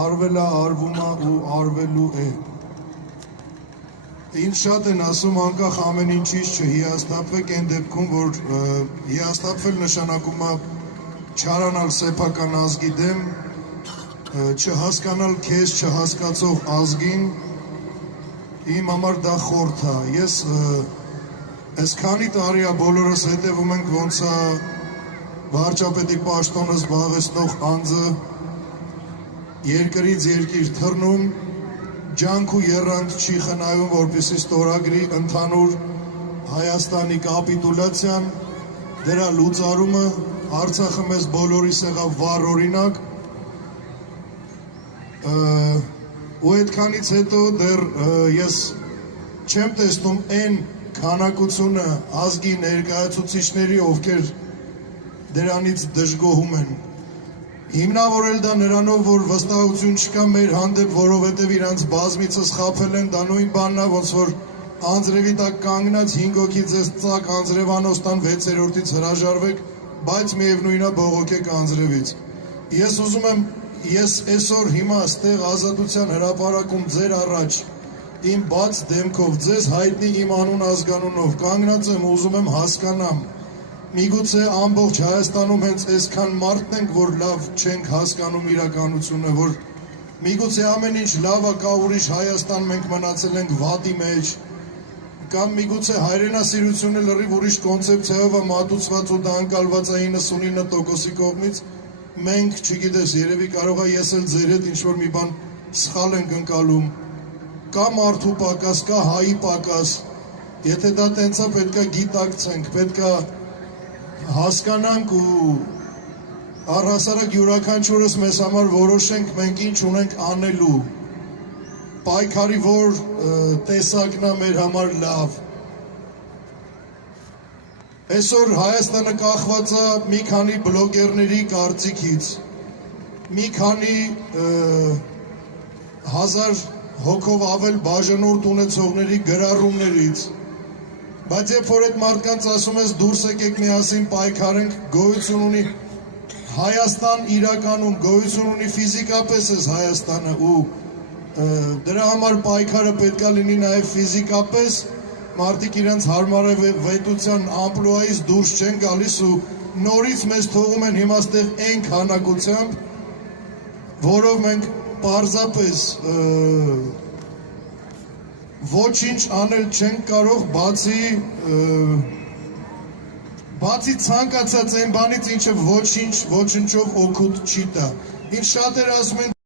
արվելա, արվում է ու արվելու է։ Ինչ շատ են ասում անկախ ամեն ինչից չհիասթափվեք այն դեպքում, որ հիասթափվել նշանակում է չարանալ սեփական ազգի դեմ, չհասկանալ քեզ չհասկացող ազգին, իմ համար դա խորհուրդ է։ Ես այսքանի տարի է բոլորս հետևում ենք ոնց է վարչապետի պաշտոնը զբաղեցնող անձը երկրից երկիր թռնում, ջանք ու եռանդ չի խնայում, որպեսզի ստորագրի ընդհանուր Հայաստանի կապիտուլյացիան, դրա լուծարումը, Արցախը մեզ բոլորիս եղավ վառ օրինակ, ու այդքանից հետո դեռ ես չեմ տեսնում այն քանակությունը ազգի ներկայացուցիչների, ովքեր դրանից դժգոհում են։ Հիմնավորել դա նրանով, որ վստահություն չկա մեր հանդեպ, որովհետև իրանց բազմիցս խաբել են, դա նույն բանն է, ոնց որ անձրևի տակ կանգնած 5 հոգի ձեզ ծակ անձրևանոց տան 6-րդից հրաժարվեք, բայց միևնույնն է բողոքեք անձրևից։ Ես ուզում եմ, ես այսօր հիմա ստեղ Ազատության հրապարակում ձեր առաջ իմ բաց դեմքով ձեզ հայտնի իմ անուն ազգանունով կանգնած եմ, ուզում եմ հասկանամ, միգուցե ամբողջ Հայաստանում հենց այսքան մարդն ենք, որ լավ չենք հասկանում իրականությունը, որ միգուցե ամեն ինչ լավ է, կա ուրիշ Հայաստան, մենք մնացել ենք վատի մեջ, կամ միգուցե հայրենասիրությունը լրիվ ուրիշ կոնցեպցիայով է մատուցված ու դա ընկալված է 99%-ի կողմից, մենք, չգիտես, երևի կարող է ես էլ ձեր հետ ինչ-որ մի բան սխալ ենք ընկալում, կա մարդու պակաս, կա հայի պակաս, եթե դա տենց է պետք է գիտակցենք, պետք է հասկանանք ու առհասարակ յուրաքանչյուրս մեզ համար որոշենք մենք ինչ ունենք անելու, պայքարի որ տեսակն է մեր համար լավ։ Այսօր Հայաստանը կախված է մի քանի բլոգերների կարծիքից, մի քանի հազար հոգով ավել բաժանորդ ունեցողների գրառումներից, բայց երբ որ այդ մարդկանց ասում ես դուրս եկեք միասին պայքարենք, գոյություն ունի Հայաստան իրականում, գոյություն ունի ֆիզիկապես ես Հայաստանը ու դրա համար պայքարը պետք է լինի նաև ֆիզիկապես, մարդիկ իրենց հարմարավետության ամպլուայից դուրս չեն գալիս ու նորից մեզ թողում են հիմա ստեղ այն քանակությամբ, որով մենք պարզապես ոչինչ անել չենք կարող, բացի ցանկացած այն բանից, ինչը ոչինչով օգուտ չի տա։ Ինչ շատերը ասում են